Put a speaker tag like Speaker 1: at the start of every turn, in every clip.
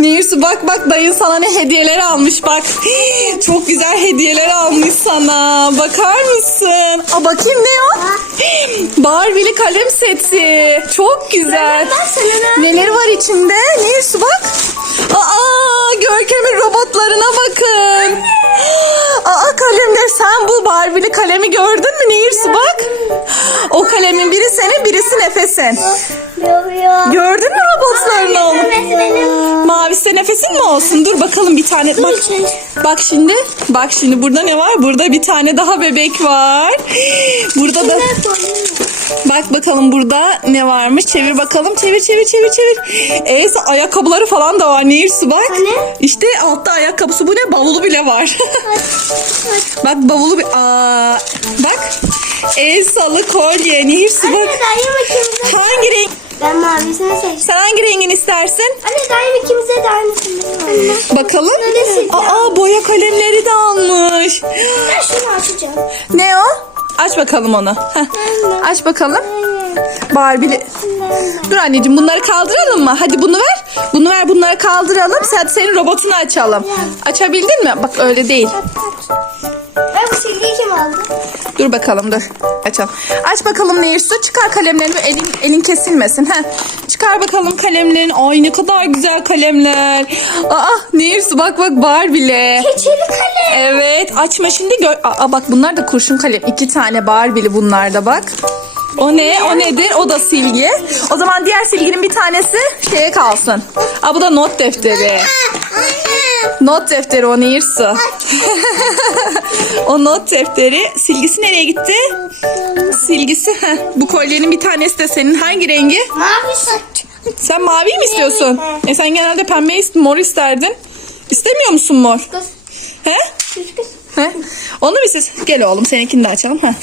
Speaker 1: Nehirsu bak bak dayın sana ne hediyeler almış bak. Çok güzel hediyeler almış sana. Bakar mısın? Aa bakayım ne o? Barbie'li kalem seti. Çok güzel. Neler var içinde? Nehirsu bak. Aa Görkem'in robotlarına bakın. Aa kalemler sen bu Barbie'li kalemi gördün mü Nehirsu bak. O kalemin biri senin birisi nefesin. Gördün mü robotlarını nefesin mi olsun? Dur bakalım bir tane. Bak, bak şimdi. Bak şimdi burada ne var? Burada bir tane daha bebek var. Burada da bak bakalım burada ne varmış? Çevir bakalım. Çevir çevir çevir çevir. Evet ayakkabıları falan da var. Nehirsu bak.
Speaker 2: Hani?
Speaker 1: İşte altta ayakkabısı. Bu ne? Bavulu bile var. bak bavulu bir... Aa, bak. El salı kolye. Nehirsu bak.
Speaker 2: Anne.
Speaker 1: Hangi renk?
Speaker 2: Ben mavisini seçtim.
Speaker 1: Sen hangi rengini istersin?
Speaker 2: Anne dayım ikimize de aynısını.
Speaker 1: Bakalım. Aa boya kalemleri de almış.
Speaker 2: Ben şunu açacağım.
Speaker 1: Ne o? Aç bakalım onu. Heh. Aç bakalım. Barbie'li. Dur anneciğim bunları kaldıralım mı? Hadi bunu ver. Bunu ver bunları kaldıralım. Sen senin robotunu açalım. Açabildin mi? Bak öyle değil.
Speaker 2: Ben bu silgiyi kim aldı?
Speaker 1: Dur bakalım dur. Açalım. Aç bakalım Nehirsu. Çıkar kalemlerini. Elin, elin kesilmesin. Heh. Çıkar bakalım kalemlerini. Ay ne kadar güzel kalemler. Aa Nehirsu bak bak Barbie'li.
Speaker 2: Keçeli kalem.
Speaker 1: Evet açma şimdi gör. Aa bak bunlar da kurşun kalem. İki tane Barbie'li bunlar da bak. O ne? O nedir? O da silgi. O zaman diğer silginin bir tanesi şeye kalsın. Aa bu da not defteri. Not defteri o Nehirsu. o not defteri. Silgisi nereye gitti? Silgisi. Heh. Bu kolyenin bir tanesi de senin. Hangi rengi?
Speaker 2: Mavi saç.
Speaker 1: Sen mavi mi istiyorsun? E sen genelde pembe ist- mor isterdin. İstemiyor musun mor? He? He? Onu mu istiyorsun? Gel oğlum seninkini de açalım. Ha.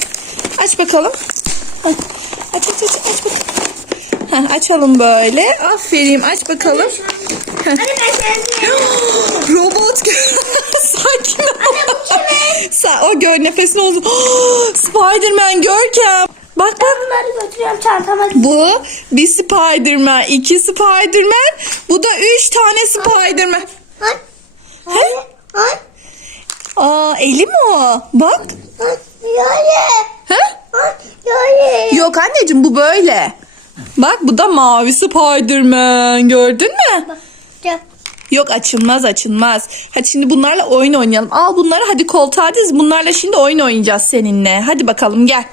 Speaker 1: Aç bakalım. Ha. Aç aç aç aç bakalım. Ha, açalım böyle. Aferin aç bakalım.
Speaker 2: Anne
Speaker 1: gör nefesini olsun. Spiderman Görkem. Bak bak.
Speaker 2: Bunları götürüyorum çantama.
Speaker 1: Bu bir Spiderman, iki Spiderman. Bu da üç tane Spiderman.
Speaker 2: Ay.
Speaker 1: He?
Speaker 2: Ay.
Speaker 1: Aa eli mi o? Bak.
Speaker 2: Yani.
Speaker 1: He?
Speaker 2: Yani.
Speaker 1: Yok anneciğim bu böyle. Bak bu da mavi Spiderman. Gördün mü?
Speaker 2: Gel.
Speaker 1: Yok açılmaz açılmaz. Hadi şimdi bunlarla oyun oynayalım. Al bunları hadi koltuğa diz. Bunlarla şimdi oyun oynayacağız seninle. Hadi bakalım gel.